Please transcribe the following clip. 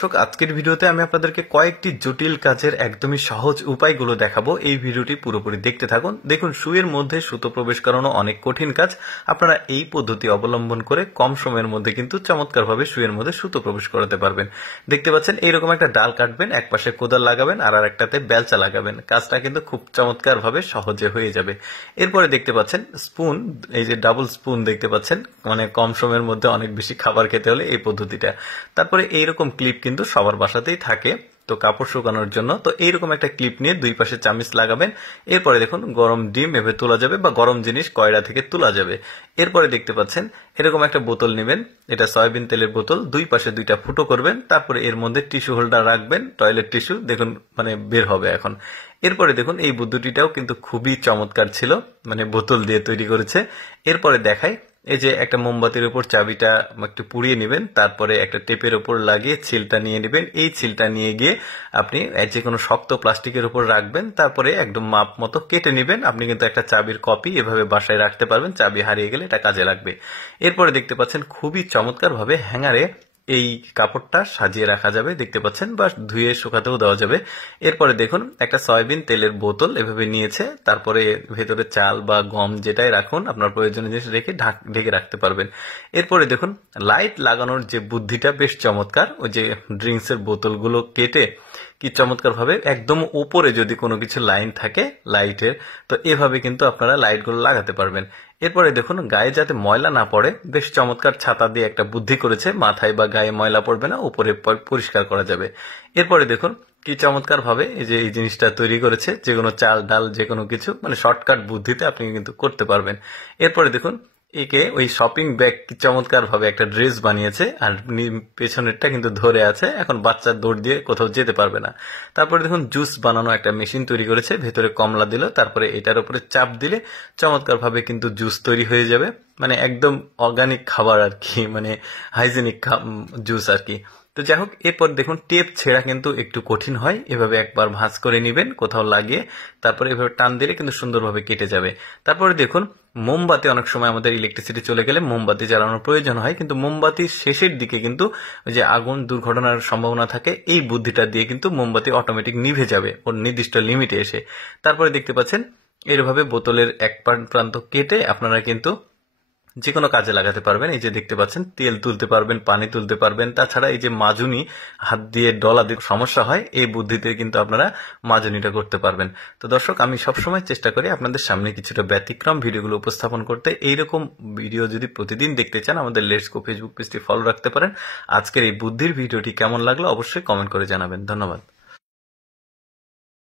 আজকের ভিডিওতে আমি আপনাদেরকে কয়েকটি জটিল কাজের একদমই সহজ উপায়গুলো দেখাবো। এই ভিডিওটি পুরোপুরি দেখতে থাকুন। দেখুন, সুইয়ের মধ্যে সুতো প্রবেশ করানো অনেক কঠিন কাজ। আপনারা এই পদ্ধতি অবলম্বন করে কম সময়ের মধ্যে কিন্তু চমৎকারভাবে সুইয়ের মধ্যে সুতো প্রবেশ করাতে পারবেন। দেখতে পাচ্ছেন, এইরকম একটা ডাল কাটবেন, এক পাশে কোদাল লাগাবেন আর একটাতে বেলচা লাগাবেন। কাজটা কিন্তু খুব চমৎকারভাবে সহজে হয়ে যাবে। এরপরে দেখতে পাচ্ছেন স্পুন, এই যে ডাবল স্পুন দেখতে পাচ্ছেন, মানে কম সময়ের মধ্যে অনেক বেশি খাবার খেতে হলে এই পদ্ধতিটা। তারপরে এইরকম ক্লিপ কিন্তু সবার বাসাতেই থাকে, তো কাপড় শুকানোর জন্য। তো এইরকম একটা ক্লিপ নিয়ে দুই পাশে চামিচ লাগাবেন। এরপরে দেখুন, গরম ডিম এভাবে তোলা যাবে বা গরম জিনিস কয়লা থেকে তোলা যাবে। এরপরে দেখতে পাচ্ছেন এরকম একটা বোতল নেবেন, এটা সয়াবিন তেলের বোতল, দুই পাশে দুইটা ফুটো করবেন। তারপরে এর মধ্যে টিস্যু হোল্ডার রাখবেন, টয়লেট টিস্যু, দেখুন মানে বের হবে এখন। এরপরে দেখুন, এই বুদ্ধিটিটাও কিন্তু খুবই চমৎকার ছিল, মানে বোতল দিয়ে তৈরি করেছে। এরপরে দেখাই, এই যে একটা মোমবাতির উপর চাবিটা একটু পুড়িয়ে নেবেন, তারপরে একটা টেপের উপর লাগিয়ে ছিলটা নিয়ে নেবেন। এই ছিলটা নিয়ে গিয়ে আপনি যে কোনো শক্ত প্লাস্টিকের উপর রাখবেন, তারপরে একদম মাপ মতো কেটে নেবেন। আপনি কিন্তু একটা চাবির কপি এভাবে বাসায় রাখতে পারবেন, চাবি হারিয়ে গেলে এটা কাজে লাগবে। এরপরে দেখতে পাচ্ছেন খুবই চমৎকারভাবে হ্যাঙ্গারে এই কাপড়টা সাজিয়ে রাখা যাবে, দেখতে পাচ্ছেন, বা ধুয়ে শুকাতেও দেওয়া যাবে। এরপরে দেখুন, একটা সয়াবিন তেলের বোতল এভাবে নিয়েছে, তারপরে ভেতরে চাল বা গম যেটাই রাখুন, আপনার প্রয়োজনীয় জিনিস রেখে ঢেকে রাখতে পারবেন। এরপরে দেখুন, লাইট লাগানোর যে বুদ্ধিটা বেশ চমৎকার। ওই যে ড্রিঙ্কসের বোতলগুলো কেটে কি চমৎকার ভাবে একদম উপরে যদি কোনো কিছু লাইন থাকে লাইটের, তো এভাবে কিন্তু আপনারা লাইটগুলো লাগাতে পারবেন। এরপরে দেখুন, গায়ে যাতে ময়লা না পড়ে, বেশ চমৎকার ছাতা দিয়ে একটা বুদ্ধি করেছে, মাথায় বা গায়ে ময়লা পড়বে না, উপরে পরিষ্কার করা যাবে। এরপরে দেখুন কি চমৎকার ভাবে এই যে এই জিনিসটা তৈরি করেছে, যে কোনো চাল ডাল যে কোনো কিছু, মানে শর্টকাট বুদ্ধিতে আপনি কিন্তু করতে পারবেন। এরপরে দেখুন, একে ওই শপিং ব্যাগ চমৎকার ভাবে একটা ড্রেস বানিয়েছে, আর পেছনেরটা কিন্তু ধরে আছে, এখন বাচ্চা দৌড় দিয়ে কোথাও যেতে পারবে না। তারপরে দেখুন, জুস বানানো একটা মেশিন তৈরি করেছে, ভেতরে কমলা দিল, তারপরে এটার উপরে চাপ দিলে চমৎকার ভাবে কিন্তু জুস তৈরি হয়ে যাবে, মানে একদম অর্গানিক খাবার আর কি, মানে হাইজেনিক জুস আর কি। তো যাই হোক, এরপর দেখুন, টেপ ছেঁড়া কিন্তু একটু কঠিন হয়, এভাবে একবার ভাঁজ করে নিবেন কোথাও লাগিয়ে, তারপরে এভাবে টান দিলে কিন্তু সুন্দরভাবে কেটে যাবে। তারপরে দেখুন, মোমবাতি অনেক সময় আমাদের ইলেকট্রিসিটি চলে গেলে মোমবাতি জ্বালানোর প্রয়োজন হয়, কিন্তু মোমবাতির শেষের দিকে কিন্তু ওই যে আগুন দুর্ঘটনার সম্ভাবনা থাকে, এই বুদ্ধিটা দিয়ে কিন্তু মোমবাতি অটোমেটিক নিভে যাবে ওর নির্দিষ্ট লিমিটে এসে। তারপরে দেখতে পাচ্ছেন, এরভাবে বোতলের এক প্রান্ত কেটে আপনারা কিন্তু যে কোনো কাজে লাগাতে পারবেন। এই যে দেখতে পাচ্ছেন, তেল তুলতে পারবেন, পানি তুলতে পারবেন। তাছাড়া এই যে মাজুনি, হাত দিয়ে ডলা দিয়ে সমস্যা হয়, এই বুদ্ধিতে কিন্তু আপনারা মাজুনিটা করতে পারবেন। তো দর্শক, আমি সবসময় চেষ্টা করি আপনাদের সামনে কিছুটা ব্যতিক্রম ভিডিওগুলো উপস্থাপন করতে। এইরকম ভিডিও যদি প্রতিদিন দেখতে চান, আমাদের লেটস গো ফেসবুক পেজটি ফলো রাখতে পারেন। আজকের এই বুদ্ধির ভিডিওটি কেমন লাগলো অবশ্যই কমেন্ট করে জানাবেন। ধন্যবাদ।